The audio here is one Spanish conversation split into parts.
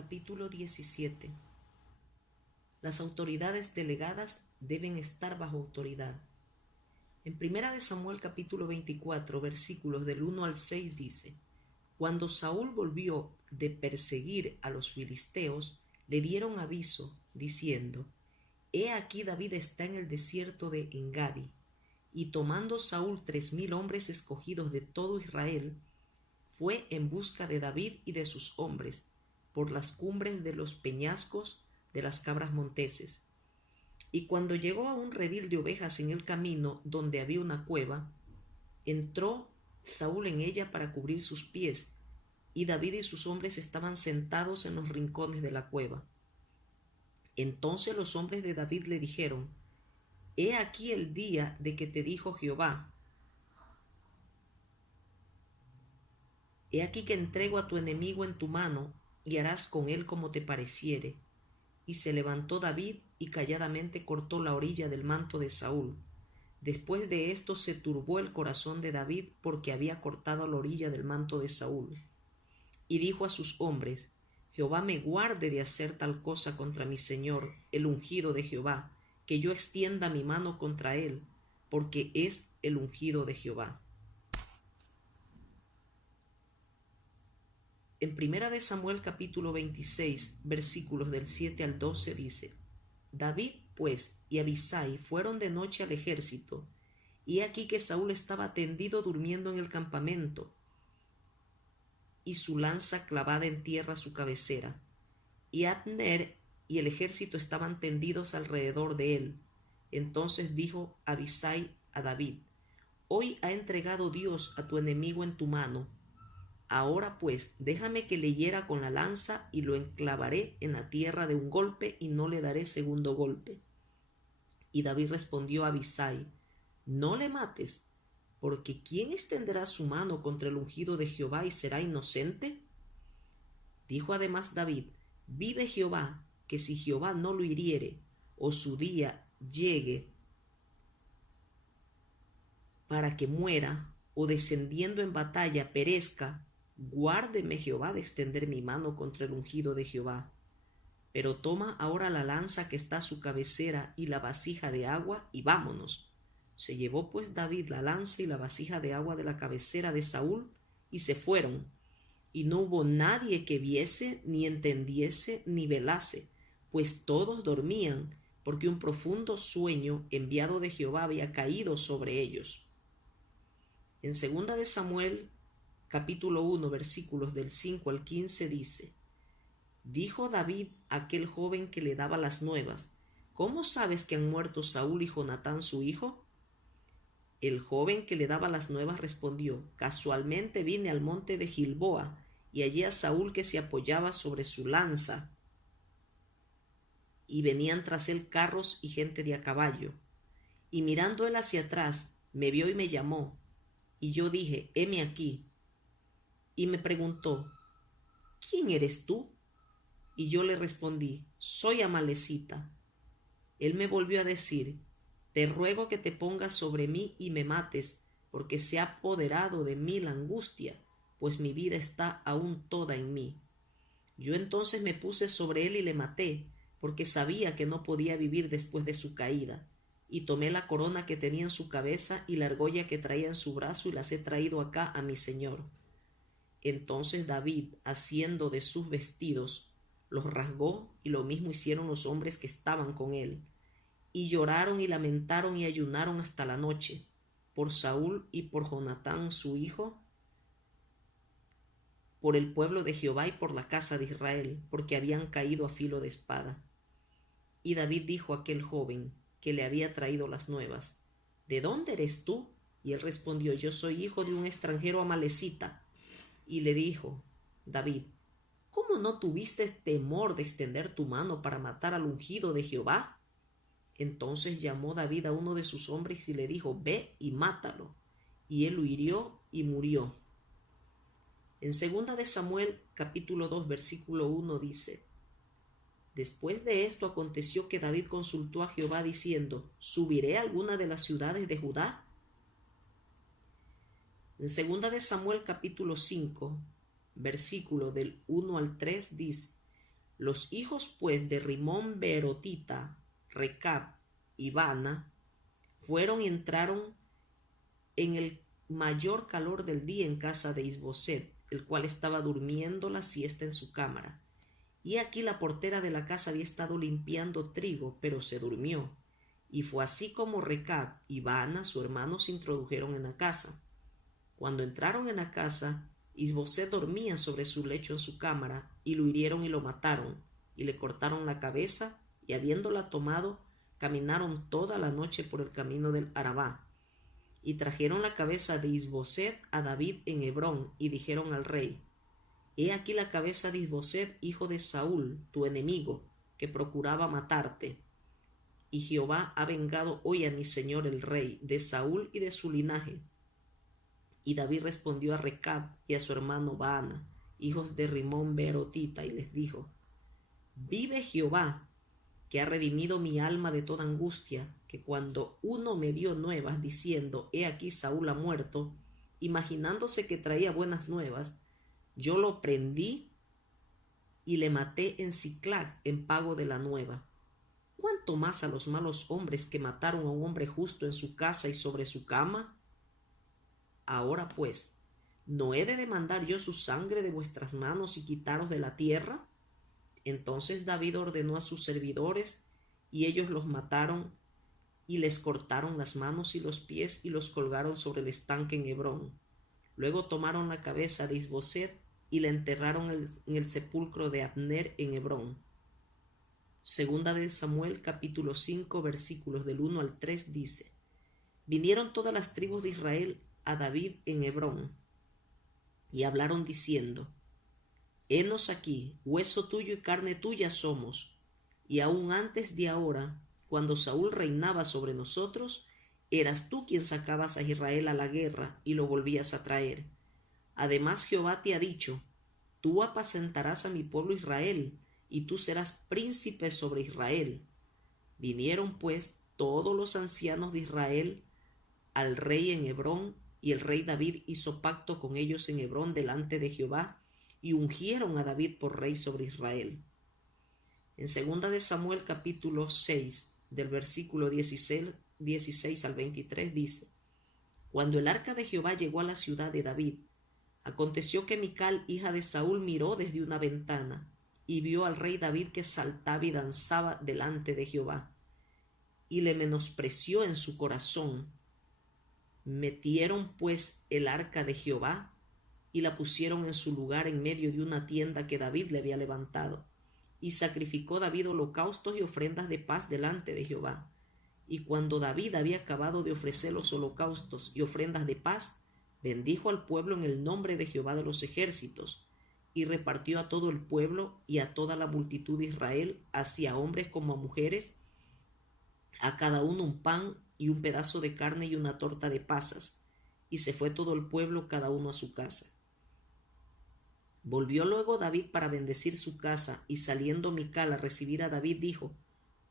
capítulo 17. Las autoridades delegadas deben estar bajo autoridad. En 1 de Samuel capítulo 24, versículos del 1 al 6 dice: Cuando Saúl volvió de perseguir a los filisteos, le dieron aviso, diciendo: He aquí David está en el desierto de Engadi. Y tomando Saúl 3000 hombres escogidos de todo Israel, fue en busca de David y de sus hombres, por las cumbres de los peñascos de las cabras monteses. Y cuando llegó a un redil de ovejas en el camino donde había una cueva, entró Saúl en ella para cubrir sus pies, y David y sus hombres estaban sentados en los rincones de la cueva. Entonces los hombres de David le dijeron: He aquí el día de que te dijo Jehová: He aquí que entrego a tu enemigo en tu mano, y harás con él como te pareciere. Y se levantó David y calladamente cortó la orilla del manto de Saúl. Después de esto se turbó el corazón de David porque había cortado la orilla del manto de Saúl. Y dijo a sus hombres: Jehová me guarde de hacer tal cosa contra mi señor, el ungido de Jehová, que yo extienda mi mano contra él, porque es el ungido de Jehová. En 1 de Samuel capítulo 26, versículos del 7 al 12 dice: David, pues, y Abisai fueron de noche al ejército, y aquí que Saúl estaba tendido durmiendo en el campamento, y su lanza clavada en tierra a su cabecera, y Abner y el ejército estaban tendidos alrededor de él. Entonces dijo Abisai a David: Hoy ha entregado Dios a tu enemigo en tu mano. Ahora pues, déjame que le hiera con la lanza, y lo enclavaré en la tierra de un golpe, y no le daré segundo golpe. Y David respondió a Abisai: No le mates, porque ¿quién extenderá su mano contra el ungido de Jehová y será inocente? Dijo además David: Vive Jehová, que si Jehová no lo hiriere, o su día llegue para que muera, o descendiendo en batalla perezca, guárdeme Jehová de extender mi mano contra el ungido de Jehová. Pero toma ahora la lanza que está a su cabecera y la vasija de agua, y vámonos. Se llevó pues David la lanza y la vasija de agua de la cabecera de Saúl, y se fueron. Y no hubo nadie que viese, ni entendiese, ni velase, pues todos dormían, porque un profundo sueño enviado de Jehová había caído sobre ellos. En 2 de Samuel capítulo 1, versículos del 5 al 15 dice: Dijo David a aquel joven que le daba las nuevas: ¿Cómo sabes que han muerto Saúl y Jonatán su hijo? El joven que le daba las nuevas respondió: Casualmente vine al monte de Gilboa, y hallé a Saúl que se apoyaba sobre su lanza, y venían tras él carros y gente de a caballo. Y mirando él hacia atrás, me vio y me llamó, y yo dije: heme aquí. Y me preguntó: ¿quién eres tú? Y yo le respondí: soy amalecita. Él me volvió a decir: te ruego que te pongas sobre mí y me mates, porque se ha apoderado de mí la angustia, pues mi vida está aún toda en mí. Yo entonces me puse sobre él y le maté, porque sabía que no podía vivir después de su caída. Y tomé la corona que tenía en su cabeza y la argolla que traía en su brazo, y las he traído acá a mi señor. Entonces David, haciendo de sus vestidos, los rasgó, y lo mismo hicieron los hombres que estaban con él. Y lloraron y lamentaron y ayunaron hasta la noche, por Saúl y por Jonatán su hijo, por el pueblo de Jehová y por la casa de Israel, porque habían caído a filo de espada. Y David dijo a aquel joven que le había traído las nuevas: ¿de dónde eres tú? Y él respondió: yo soy hijo de un extranjero amalecita. Y le dijo David: ¿cómo no tuviste temor de extender tu mano para matar al ungido de Jehová? Entonces llamó David a uno de sus hombres y le dijo: ve y mátalo. Y él lo hirió y murió. En 2 de Samuel capítulo 2 versículo 1 dice: después de esto aconteció que David consultó a Jehová diciendo: ¿subiré a alguna de las ciudades de Judá? En 2 de Samuel capítulo 5 versículo del 1 al 3 dice: Los hijos pues de Rimón Beerotita, Recab y Baana, fueron y entraron en el mayor calor del día en casa de Isboset, el cual estaba durmiendo la siesta en su cámara. Y aquí la portera de la casa había estado limpiando trigo, pero se durmió. Y fue así como Recab y Baana, su hermano, se introdujeron en la casa. Cuando entraron en la casa, Isboset dormía sobre su lecho en su cámara, y lo hirieron y lo mataron, y le cortaron la cabeza, y habiéndola tomado, caminaron toda la noche por el camino del Arabá. Y trajeron la cabeza de Isboset a David en Hebrón, y dijeron al rey: He aquí la cabeza de Isboset, hijo de Saúl, tu enemigo, que procuraba matarte. Y Jehová ha vengado hoy a mi señor el rey, de Saúl y de su linaje. Y David respondió a Recab y a su hermano Baana, hijos de Rimón Beerotita, y les dijo: Vive Jehová, que ha redimido mi alma de toda angustia, que cuando uno me dio nuevas diciendo: He aquí Saúl ha muerto, imaginándose que traía buenas nuevas, yo lo prendí y le maté en Siclag en pago de la nueva. ¿Cuánto más a los malos hombres que mataron a un hombre justo en su casa y sobre su cama? Ahora pues, ¿no he de demandar yo su sangre de vuestras manos y quitaros de la tierra? Entonces David ordenó a sus servidores, y ellos los mataron, y les cortaron las manos y los pies, y los colgaron sobre el estanque en Hebrón. Luego tomaron la cabeza de Isboset, y la enterraron en el sepulcro de Abner en Hebrón. Segunda de Samuel, capítulo 5, versículos del 1 al 3 dice: Vinieron todas las tribus de Israel a David en Hebrón, y hablaron diciendo: Henos aquí, hueso tuyo y carne tuya somos, y aun antes de ahora, cuando Saúl reinaba sobre nosotros, eras tú quien sacabas a Israel a la guerra y lo volvías a traer. Además Jehová te ha dicho: Tú apacentarás a mi pueblo Israel, y tú serás príncipe sobre Israel. Vinieron pues todos los ancianos de Israel al rey en Hebrón, y el rey David hizo pacto con ellos en Hebrón delante de Jehová, y ungieron a David por rey sobre Israel. En segunda de Samuel capítulo 6, del versículo 16 al 23 dice: Cuando el arca de Jehová llegó a la ciudad de David, aconteció que Mical, hija de Saúl, miró desde una ventana, y vio al rey David que saltaba y danzaba delante de Jehová, y le menospreció en su corazón. Metieron pues el arca de Jehová, y la pusieron en su lugar en medio de una tienda que David le había levantado. Y sacrificó David holocaustos y ofrendas de paz delante de Jehová. Y cuando David había acabado de ofrecer los holocaustos y ofrendas de paz, bendijo al pueblo en el nombre de Jehová de los ejércitos, y repartió a todo el pueblo y a toda la multitud de Israel, así a hombres como a mujeres, a cada uno un pan y un pedazo de carne y una torta de pasas, y se fue todo el pueblo cada uno a su casa. Volvió luego David para bendecir su casa, y saliendo Mical a recibir a David dijo: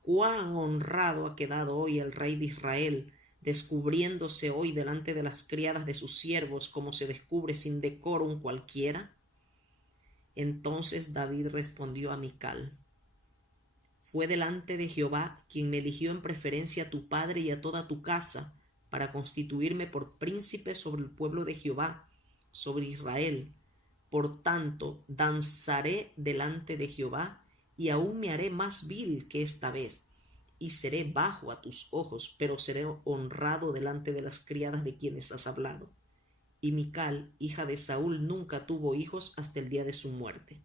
Cuán honrado ha quedado hoy el rey de Israel, descubriéndose hoy delante de las criadas de sus siervos, como se descubre sin decoro un cualquiera. Entonces David respondió a Mical: Fue delante de Jehová quien me eligió en preferencia a tu padre y a toda tu casa, para constituirme por príncipe sobre el pueblo de Jehová, sobre Israel. Por tanto, danzaré delante de Jehová, y aún me haré más vil que esta vez, y seré bajo a tus ojos, pero seré honrado delante de las criadas de quienes has hablado. Y Mical, hija de Saúl, nunca tuvo hijos hasta el día de su muerte.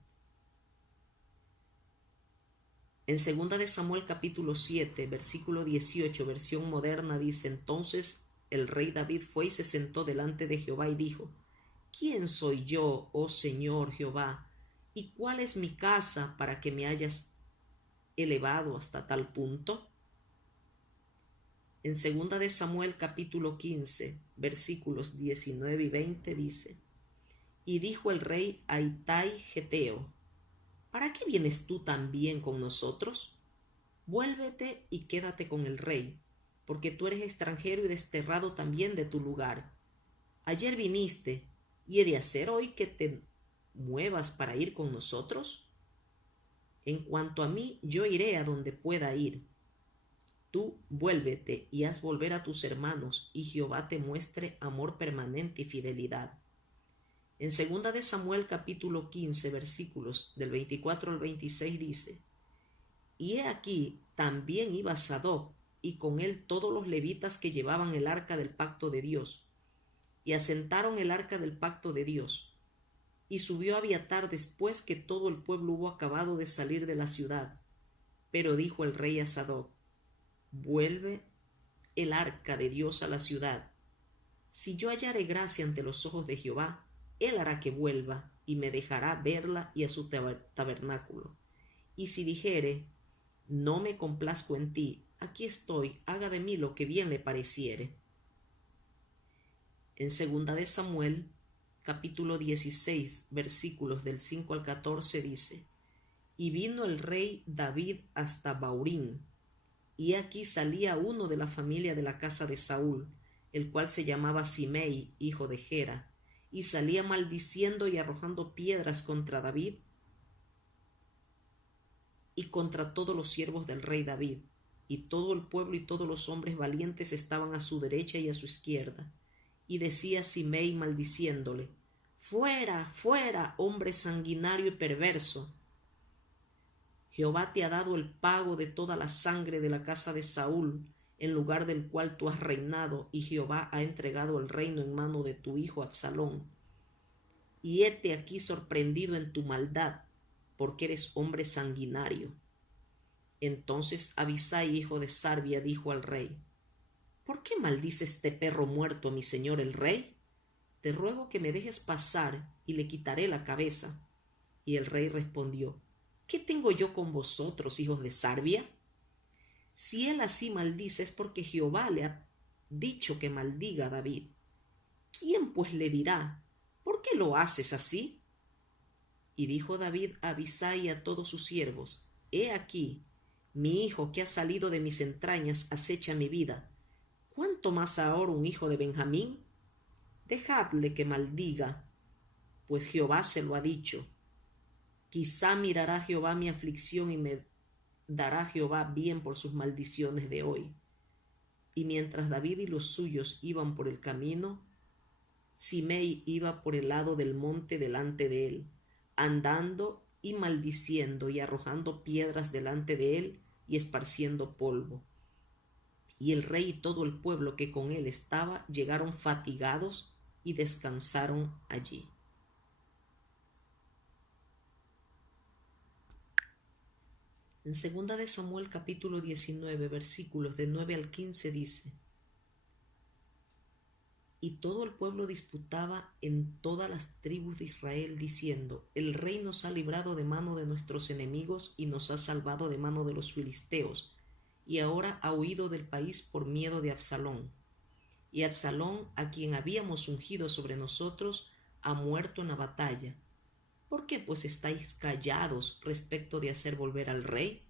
En segunda de Samuel capítulo 7, versículo 18, versión moderna, dice: Entonces el rey David fue y se sentó delante de Jehová y dijo: ¿Quién soy yo, oh Señor Jehová? ¿Y cuál es mi casa para que me hayas elevado hasta tal punto? En segunda de Samuel capítulo 15, versículos 19 y 20 dice: Y dijo el rey a Itai Geteo: ¿Para qué vienes tú también con nosotros? Vuélvete y quédate con el rey, porque tú eres extranjero y desterrado también de tu lugar. Ayer viniste, ¿y he de hacer hoy que te muevas para ir con nosotros? En cuanto a mí, yo iré a donde pueda ir. Tú vuélvete y haz volver a tus hermanos, y Jehová te muestre amor permanente y fidelidad. En 2 de Samuel capítulo 15, versículos del 24 al 26 dice: Y he aquí, también iba Sadoc, y con él todos los levitas que llevaban el arca del pacto de Dios, y asentaron el arca del pacto de Dios. Y subió Abiatar después que todo el pueblo hubo acabado de salir de la ciudad. Pero dijo el rey a Sadoc: Vuelve el arca de Dios a la ciudad. Si yo hallare gracia ante los ojos de Jehová, él hará que vuelva, y me dejará verla y a su tabernáculo. Y si dijere: No me complazco en ti, aquí estoy, haga de mí lo que bien le pareciere. En 2 de Samuel, capítulo 16, versículos del 5 al 14 dice: Y vino el rey David hasta Baurín, y aquí salía uno de la familia de la casa de Saúl, el cual se llamaba Simei, hijo de Gera, y salía maldiciendo y arrojando piedras contra David y contra todos los siervos del rey David. Y todo el pueblo y todos los hombres valientes estaban a su derecha y a su izquierda. Y decía Simei maldiciéndole: Fuera, fuera, hombre sanguinario y perverso. Jehová te ha dado el pago de toda la sangre de la casa de Saúl, en lugar del cual tú has reinado, y Jehová ha entregado el reino en mano de tu hijo Absalón. Y hete aquí sorprendido en tu maldad, porque eres hombre sanguinario. Entonces Abisai, hijo de Sarbia, dijo al rey: ¿Por qué maldice este perro muerto a mi señor el rey? Te ruego que me dejes pasar, y le quitaré la cabeza. Y el rey respondió: ¿Qué tengo yo con vosotros, hijos de Sarbia? Si él así maldice es porque Jehová le ha dicho que maldiga a David. ¿Quién pues le dirá: ¿Por qué lo haces así? Y dijo David a Abisai y a todos sus siervos: He aquí, mi hijo que ha salido de mis entrañas acecha mi vida. ¿Cuánto más ahora un hijo de Benjamín? Dejadle que maldiga, pues Jehová se lo ha dicho. Quizá mirará Jehová mi aflicción y me dará Jehová bien por sus maldiciones de hoy. Y mientras David y los suyos iban por el camino, Simei iba por el lado del monte delante de él, andando y maldiciendo y arrojando piedras delante de él y esparciendo polvo. Y el rey y todo el pueblo que con él estaba llegaron fatigados y descansaron allí. En 2 de Samuel capítulo 19, versículos de 9 al 15 dice: Y todo el pueblo disputaba en todas las tribus de Israel, diciendo: El rey nos ha librado de mano de nuestros enemigos y nos ha salvado de mano de los filisteos, y ahora ha huido del país por miedo de Absalón. Y Absalón, a quien habíamos ungido sobre nosotros, ha muerto en la batalla. ¿Por qué pues estáis callados respecto de hacer volver al rey?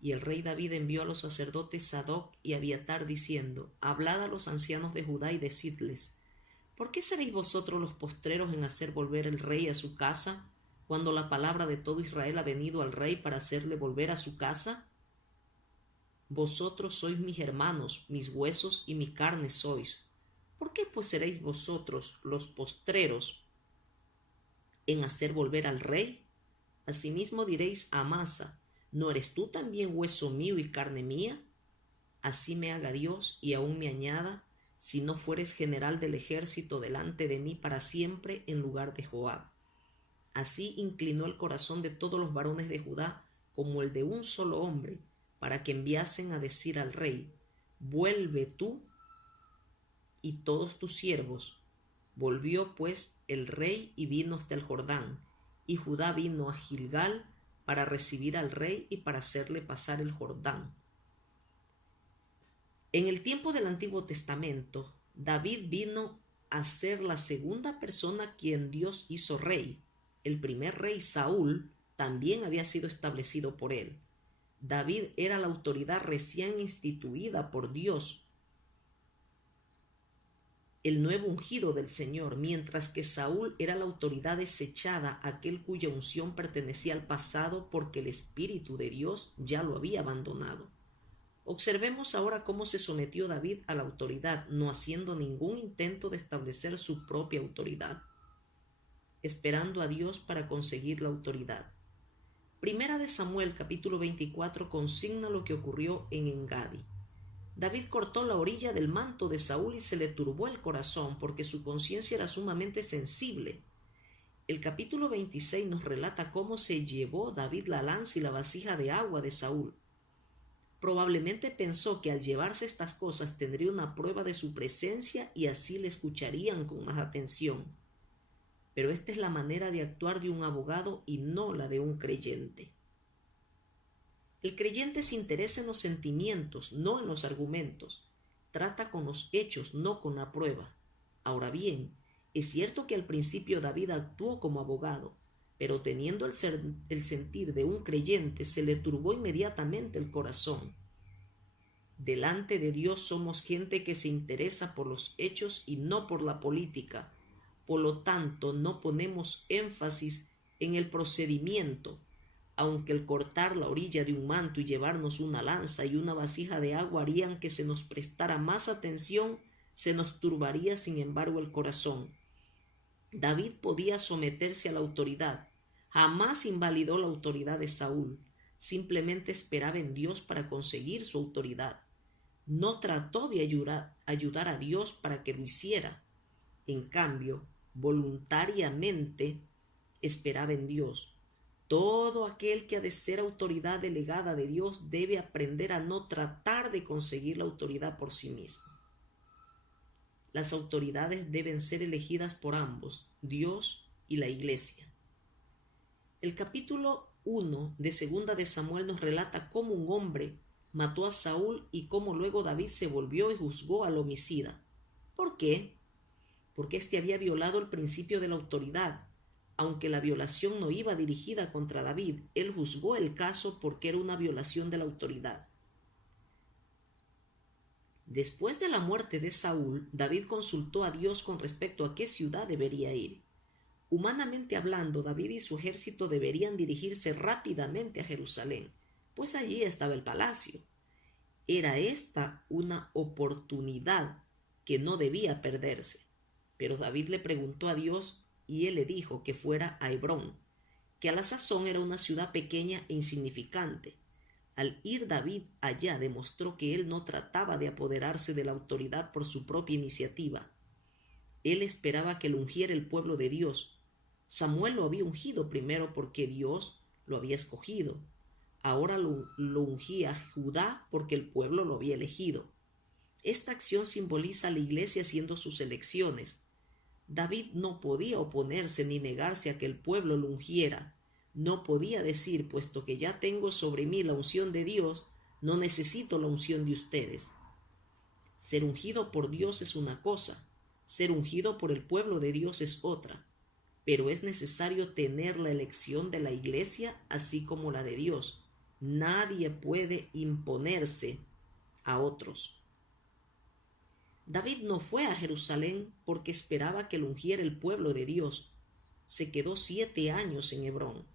Y el rey David envió a los sacerdotes Sadoc y Abiatar diciendo: Hablad a los ancianos de Judá y decidles: ¿Por qué seréis vosotros los postreros en hacer volver el rey a su casa, cuando la palabra de todo Israel ha venido al rey para hacerle volver a su casa? Vosotros sois mis hermanos, mis huesos y mi carne sois. ¿Por qué pues seréis vosotros los postreros en hacer volver al rey? Asimismo diréis a Amasa: ¿no eres tú también hueso mío y carne mía? Así me haga Dios y aún me añada, si no fueres general del ejército delante de mí para siempre en lugar de Joab. Así inclinó el corazón de todos los varones de Judá como el de un solo hombre, para que enviasen a decir al rey: Vuelve tú y todos tus siervos. Volvió pues el rey y vino hasta el Jordán, y Judá vino a Gilgal para recibir al rey y para hacerle pasar el Jordán. En el tiempo del Antiguo Testamento, David vino a ser la segunda persona quien Dios hizo rey. El primer rey, Saúl, también había sido establecido por él. David era la autoridad recién instituida por Dios. el nuevo ungido del Señor, mientras que Saúl era la autoridad desechada, aquel cuya unción pertenecía al pasado porque el Espíritu de Dios ya lo había abandonado. Observemos ahora cómo se sometió David a la autoridad, no haciendo ningún intento de establecer su propia autoridad, esperando a Dios para conseguir la autoridad. Primera de Samuel capítulo 24 consigna lo que ocurrió en Engadi. David cortó la orilla del manto de Saúl y se le turbó el corazón porque su conciencia era sumamente sensible. El capítulo 26 nos relata cómo se llevó David la lanza y la vasija de agua de Saúl. Probablemente pensó que al llevarse estas cosas tendría una prueba de su presencia y así le escucharían con más atención. Pero esta es la manera de actuar de un abogado y no la de un creyente. El creyente se interesa en los sentimientos, no en los argumentos. Trata con los hechos, no con la prueba. Ahora bien, es cierto que al principio David actuó como abogado, pero teniendo el sentir de un creyente, se le turbó inmediatamente el corazón. Delante de Dios somos gente que se interesa por los hechos y no por la política. Por lo tanto, no ponemos énfasis en el procedimiento, aunque el cortar la orilla de un manto y llevarnos una lanza y una vasija de agua harían que se nos prestara más atención, se nos turbaría sin embargo el corazón. David podía someterse a la autoridad, jamás invalidó la autoridad de Saúl, simplemente esperaba en Dios para conseguir su autoridad. No trató de ayudar a Dios para que lo hiciera. En cambio, voluntariamente esperaba en Dios. Todo aquel que ha de ser autoridad delegada de Dios debe aprender a no tratar de conseguir la autoridad por sí mismo. Las autoridades deben ser elegidas por ambos, Dios y la Iglesia. El capítulo 1 de Segunda de Samuel nos relata cómo un hombre mató a Saúl y cómo luego David se volvió y juzgó al homicida. ¿Por qué? Porque éste había violado el principio de la autoridad. Aunque la violación no iba dirigida contra David, él juzgó el caso porque era una violación de la autoridad. Después de la muerte de Saúl, David consultó a Dios con respecto a qué ciudad debería ir. Humanamente hablando, David y su ejército deberían dirigirse rápidamente a Jerusalén, pues allí estaba el palacio. Era esta una oportunidad que no debía perderse. Pero David le preguntó a Dios y él le dijo que fuera a Hebrón, que a la sazón era una ciudad pequeña e insignificante. Al ir David allá demostró que él no trataba de apoderarse de la autoridad por su propia iniciativa. Él esperaba que lo ungiera el pueblo de Dios. Samuel lo había ungido primero porque Dios lo había escogido. Ahora lo ungía Judá porque el pueblo lo había elegido. Esta acción simboliza a la iglesia haciendo sus elecciones. David no podía oponerse ni negarse a que el pueblo lo ungiera. No podía decir, puesto que ya tengo sobre mí la unción de Dios, no necesito la unción de ustedes. Ser ungido por Dios es una cosa, ser ungido por el pueblo de Dios es otra, pero es necesario tener la elección de la iglesia así como la de Dios. Nadie puede imponerse a otros. David no fue a Jerusalén porque esperaba que lo ungiera el pueblo de Dios. Se quedó 7 años en Hebrón.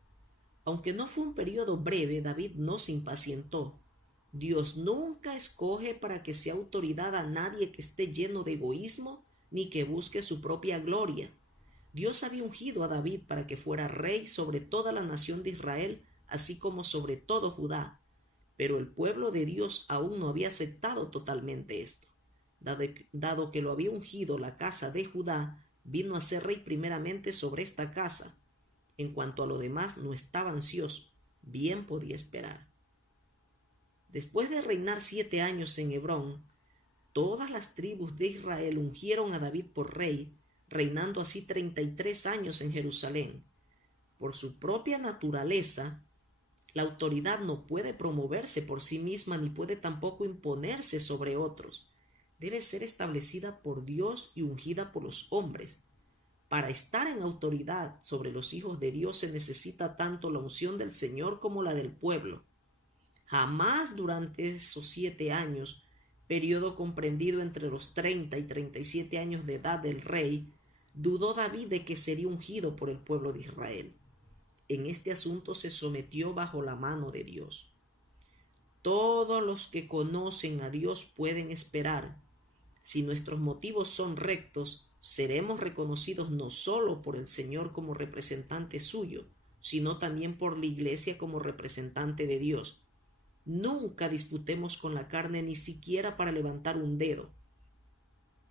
Aunque no fue un periodo breve, David no se impacientó. Dios nunca escoge para que sea autoridad a nadie que esté lleno de egoísmo ni que busque su propia gloria. Dios había ungido a David para que fuera rey sobre toda la nación de Israel, así como sobre todo Judá. Pero el pueblo de Dios aún no había aceptado totalmente esto. Dado que lo había ungido la casa de Judá, vino a ser rey primeramente sobre esta casa. En cuanto a lo demás, no estaba ansioso, bien podía esperar. Después de reinar 7 años en Hebrón, todas las tribus de Israel ungieron a David por rey, reinando así 33 años en Jerusalén. Por su propia naturaleza, la autoridad no puede promoverse por sí misma ni puede tampoco imponerse sobre otros. Debe ser establecida por Dios y ungida por los hombres. Para estar en autoridad sobre los hijos de Dios se necesita tanto la unción del Señor como la del pueblo. Jamás durante esos 7 años periodo comprendido entre los 30 y 37 años de edad del rey, dudó David de que sería ungido por el pueblo de Israel. En este asunto se sometió bajo la mano de Dios. Todos los que conocen a Dios pueden esperar. Si nuestros motivos son rectos, seremos reconocidos no solo por el Señor como representante suyo, sino también por la Iglesia como representante de Dios. Nunca disputemos con la carne, ni siquiera para levantar un dedo.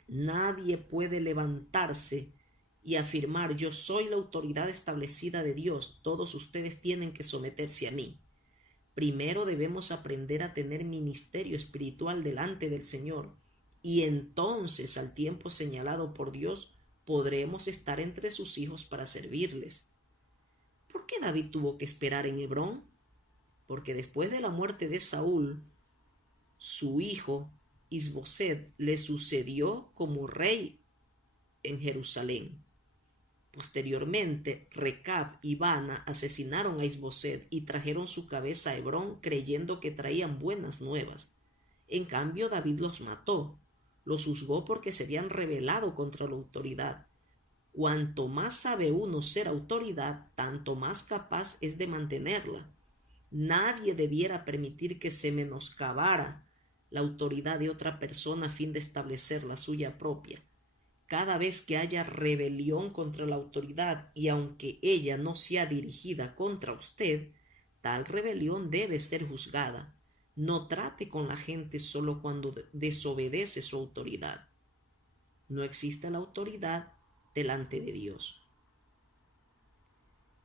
Nadie puede levantarse y afirmar: yo soy la autoridad establecida de Dios, todos ustedes tienen que someterse a mí. Primero debemos aprender a tener ministerio espiritual delante del Señor, y entonces, al tiempo señalado por Dios, podremos estar entre sus hijos para servirles. ¿Por qué David tuvo que esperar en Hebrón? Porque después de la muerte de Saúl, su hijo Isboset le sucedió como rey en Jerusalén. Posteriormente, Recab y Baana asesinaron a Isboset y trajeron su cabeza a Hebrón creyendo que traían buenas nuevas. En cambio, David los mató. Los juzgó porque se habían rebelado contra la autoridad. Cuanto más sabe uno ser autoridad, tanto más capaz es de mantenerla. Nadie debiera permitir que se menoscabara la autoridad de otra persona a fin de establecer la suya propia. Cada vez que haya rebelión contra la autoridad, y aunque ella no sea dirigida contra usted, tal rebelión debe ser juzgada. No trate con la gente solo cuando desobedece su autoridad. No existe la autoridad delante de Dios.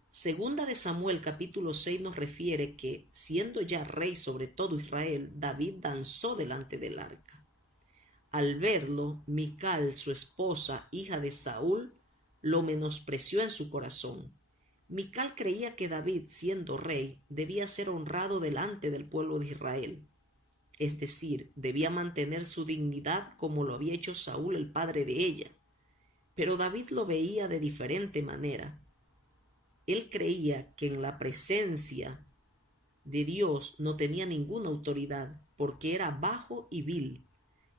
Segunda de Samuel capítulo 6 nos refiere que, siendo ya rey sobre todo Israel, David danzó delante del arca. Al verlo, Mical, su esposa, hija de Saúl, lo menospreció en su corazón. Mical creía que David, siendo rey, debía ser honrado delante del pueblo de Israel. Es decir, debía mantener su dignidad como lo había hecho Saúl, el padre de ella. Pero David lo veía de diferente manera. Él creía que en la presencia de Dios no tenía ninguna autoridad, porque era bajo y vil.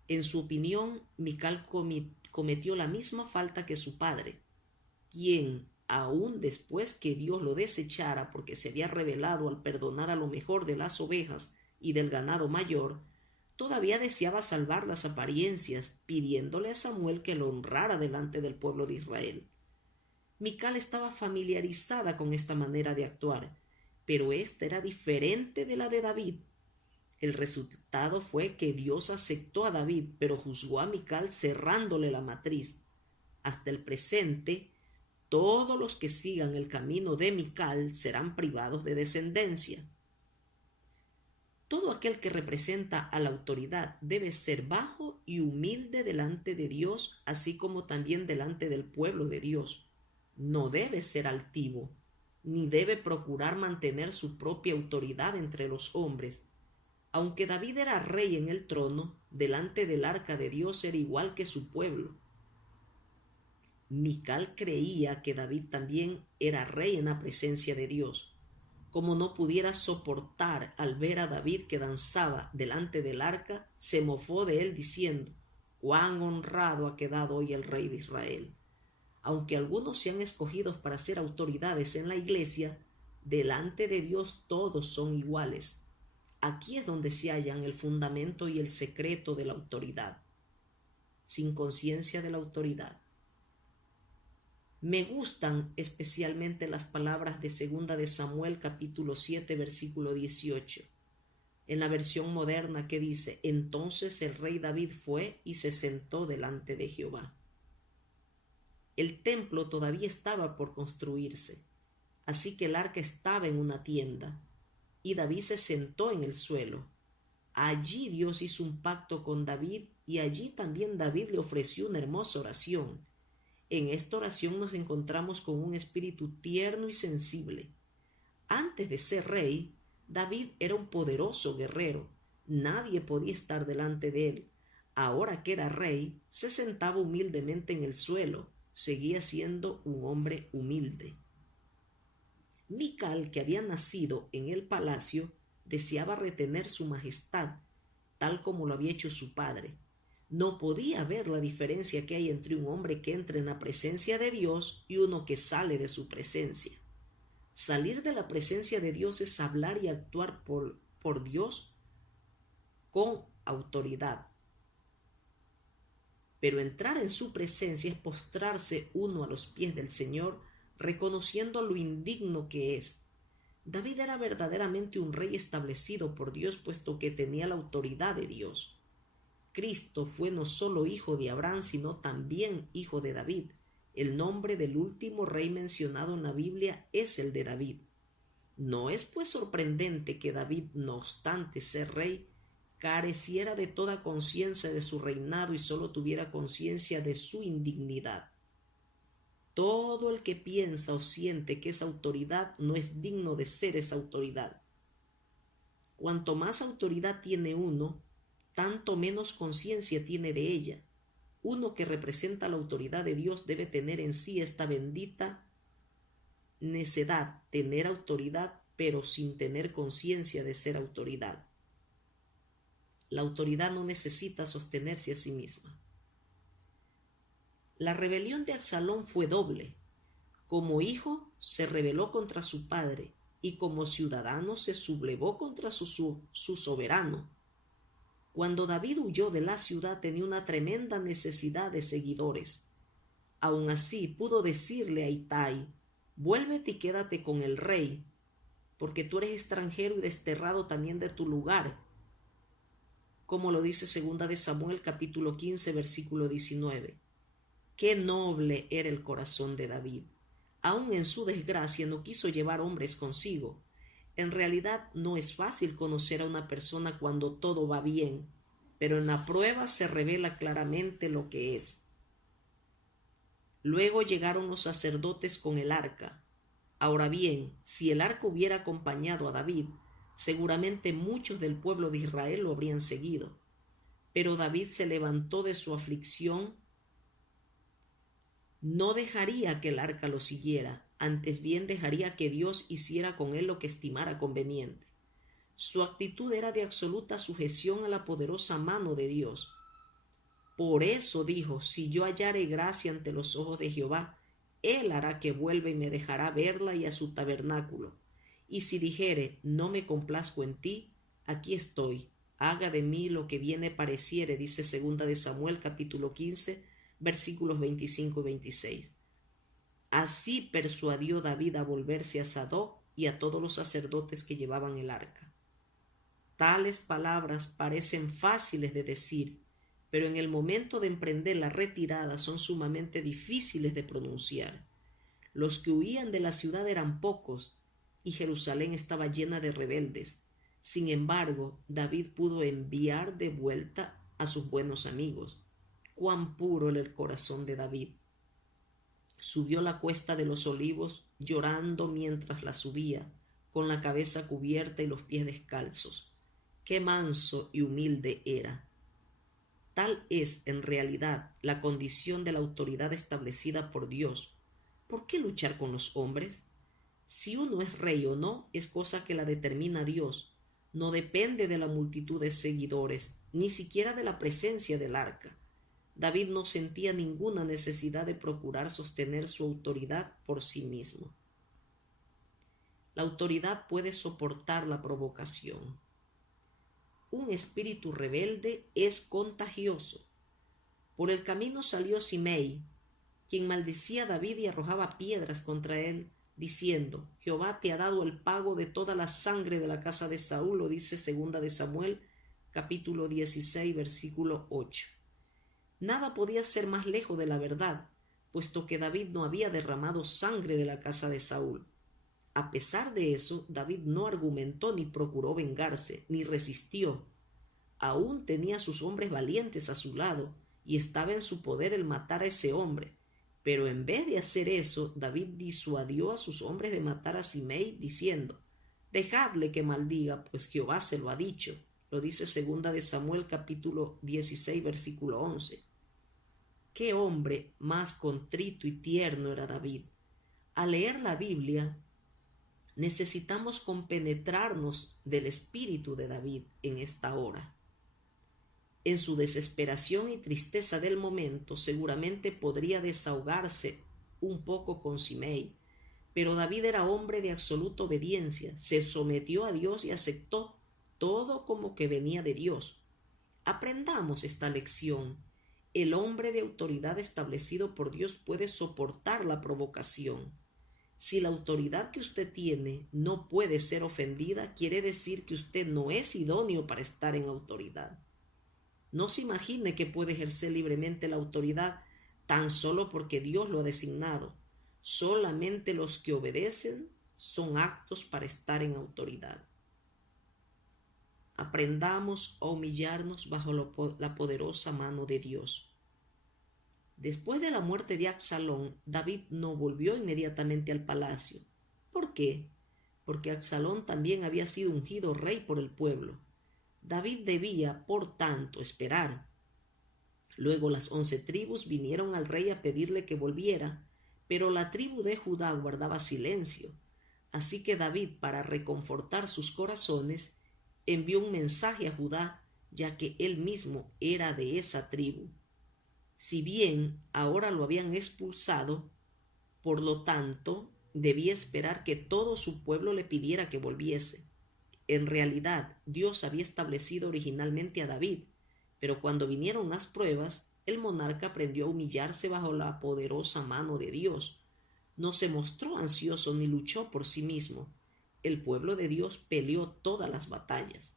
En su opinión, Mical cometió la misma falta que su padre, quien, aun después que Dios lo desechara porque se había rebelado al perdonar a lo mejor de las ovejas y del ganado mayor, todavía deseaba salvar las apariencias, pidiéndole a Samuel que lo honrara delante del pueblo de Israel. Mical estaba familiarizada con esta manera de actuar, pero esta era diferente de la de David. El resultado fue que Dios aceptó a David, pero juzgó a Mical cerrándole la matriz. Hasta el presente, todos los que sigan el camino de Mical serán privados de descendencia. Todo aquel que representa a la autoridad debe ser bajo y humilde delante de Dios, así como también delante del pueblo de Dios. No debe ser altivo, ni debe procurar mantener su propia autoridad entre los hombres. Aunque David era rey en el trono, delante del arca de Dios era igual que su pueblo. Mical creía que David también era rey en la presencia de Dios. Como no pudiera soportar al ver a David que danzaba delante del arca, se mofó de él diciendo: «Cuán honrado ha quedado hoy el rey de Israel». Aunque algunos sean escogidos para ser autoridades en la iglesia, delante de Dios todos son iguales. Aquí es donde se hallan el fundamento y el secreto de la autoridad. Sin conciencia de la autoridad. Me gustan especialmente las palabras de Segunda de Samuel capítulo 7 versículo 18, en la versión moderna, que dice: «Entonces el rey David fue y se sentó delante de Jehová». El templo todavía estaba por construirse, así que el arca estaba en una tienda, y David se sentó en el suelo. Allí Dios hizo un pacto con David, y allí también David le ofreció una hermosa oración. En esta oración nos encontramos con un espíritu tierno y sensible. Antes de ser rey, David era un poderoso guerrero. Nadie podía estar delante de él. Ahora que era rey, se sentaba humildemente en el suelo. Seguía siendo un hombre humilde. Mical, que había nacido en el palacio, deseaba retener su majestad. tal como lo había hecho su padre. No podía ver la diferencia que hay entre un hombre que entra en la presencia de Dios y uno que sale de su presencia. Salir de la presencia de Dios es hablar y actuar por Dios con autoridad. Pero entrar en su presencia es postrarse uno a los pies del Señor, reconociendo lo indigno que es. David era verdaderamente un rey establecido por Dios, puesto que tenía la autoridad de Dios. Cristo fue no solo hijo de Abraham, sino también hijo de David. El nombre del último rey mencionado en la Biblia es el de David. No es pues sorprendente que David, no obstante ser rey, careciera de toda conciencia de su reinado y solo tuviera conciencia de su indignidad. Todo el que piensa o siente que es autoridad no es digno de ser esa autoridad. Cuanto más autoridad tiene uno, tanto menos conciencia tiene de ella. Uno que representa la autoridad de Dios debe tener en sí esta bendita necedad, tener autoridad, pero sin tener conciencia de ser autoridad. La autoridad no necesita sostenerse a sí misma. La rebelión de Absalón fue doble. Como hijo se rebeló contra su padre y como ciudadano se sublevó contra su soberano. Cuando David huyó de la ciudad tenía una tremenda necesidad de seguidores. Aun así pudo decirle a Itai: vuélvete y quédate con el rey, porque tú eres extranjero y desterrado también de tu lugar, como lo dice 2 de Samuel capítulo 15 versículo 19. Qué noble era el corazón de David. Aun en su desgracia no quiso llevar hombres consigo. En realidad no es fácil conocer a una persona cuando todo va bien, pero en la prueba se revela claramente lo que es. Luego llegaron los sacerdotes con el arca. Ahora bien, si el arca hubiera acompañado a David, seguramente muchos del pueblo de Israel lo habrían seguido. Pero David se levantó de su aflicción. No dejaría que el arca lo siguiera, antes bien dejaría que Dios hiciera con él lo que estimara conveniente. Su actitud era de absoluta sujeción a la poderosa mano de Dios. Por eso dijo: si yo hallare gracia ante los ojos de Jehová, él hará que vuelva y me dejará verla y a su tabernáculo. Y si dijere: no me complazco en ti, aquí estoy, haga de mí lo que bien pareciere, dice 2 de Samuel capítulo 15, versículos 25 y 26. Así persuadió David a volverse a Sadoc y a todos los sacerdotes que llevaban el arca. Tales palabras parecen fáciles de decir, pero en el momento de emprender la retirada son sumamente difíciles de pronunciar. Los que huían de la ciudad eran pocos, y Jerusalén estaba llena de rebeldes. Sin embargo, David pudo enviar de vuelta a sus buenos amigos. Cuán puro era el corazón de David. Subió la cuesta de los Olivos, llorando mientras la subía, con la cabeza cubierta y los pies descalzos. Qué manso y humilde era. Tal es, en realidad, la condición de la autoridad establecida por Dios. ¿Por qué luchar con los hombres? Si uno es rey o no, es cosa que la determina Dios. No depende de la multitud de seguidores, ni siquiera de la presencia del arca. David no sentía ninguna necesidad de procurar sostener su autoridad por sí mismo. La autoridad puede soportar la provocación. Un espíritu rebelde es contagioso. Por el camino salió Simei, quien maldecía a David y arrojaba piedras contra él, diciendo: Jehová te ha dado el pago de toda la sangre de la casa de Saúl, lo dice 2 de Samuel, capítulo 16, versículo 8. Nada podía ser más lejos de la verdad, puesto que David no había derramado sangre de la casa de Saúl. A pesar de eso, David no argumentó ni procuró vengarse, ni resistió. Aún tenía a sus hombres valientes a su lado, y estaba en su poder el matar a ese hombre. Pero en vez de hacer eso, David disuadió a sus hombres de matar a Simei, diciendo: dejadle que maldiga, pues Jehová se lo ha dicho. Lo dice 2 de Samuel capítulo 16, versículo 11. Qué hombre más contrito y tierno era David. Al leer la Biblia, necesitamos compenetrarnos del espíritu de David en esta hora. En su desesperación y tristeza del momento, seguramente podría desahogarse un poco con Simei, pero David era hombre de absoluta obediencia, se sometió a Dios y aceptó todo como que venía de Dios. Aprendamos esta lección. El hombre de autoridad establecido por Dios puede soportar la provocación. Si la autoridad que usted tiene no puede ser ofendida, quiere decir que usted no es idóneo para estar en autoridad. No se imagine que puede ejercer libremente la autoridad tan solo porque Dios lo ha designado. Solamente los que obedecen son aptos para estar en autoridad. Aprendamos a humillarnos bajo la poderosa mano de Dios. Después de la muerte de Absalón, David no volvió inmediatamente al palacio. ¿Por qué? Porque Absalón también había sido ungido rey por el pueblo. David debía, por tanto, esperar. Luego las 11 tribus vinieron al rey a pedirle que volviera, pero la tribu de Judá guardaba silencio. Así que David, para reconfortar sus corazones, envió un mensaje a Judá, ya que él mismo era de esa tribu. Si bien ahora lo habían expulsado, por lo tanto, debía esperar que todo su pueblo le pidiera que volviese. En realidad, Dios había establecido originalmente a David, pero cuando vinieron las pruebas, el monarca aprendió a humillarse bajo la poderosa mano de Dios. No se mostró ansioso ni luchó por sí mismo. El pueblo de Dios peleó todas las batallas.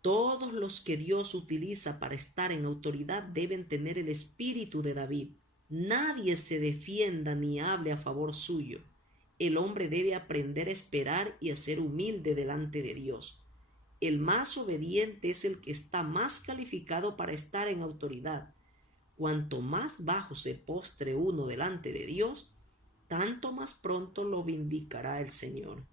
Todos los que Dios utiliza para estar en autoridad deben tener el espíritu de David. Nadie se defienda ni hable a favor suyo. El hombre debe aprender a esperar y a ser humilde delante de Dios. El más obediente es el que está más calificado para estar en autoridad. Cuanto más bajo se postre uno delante de Dios, tanto más pronto lo vindicará el Señor.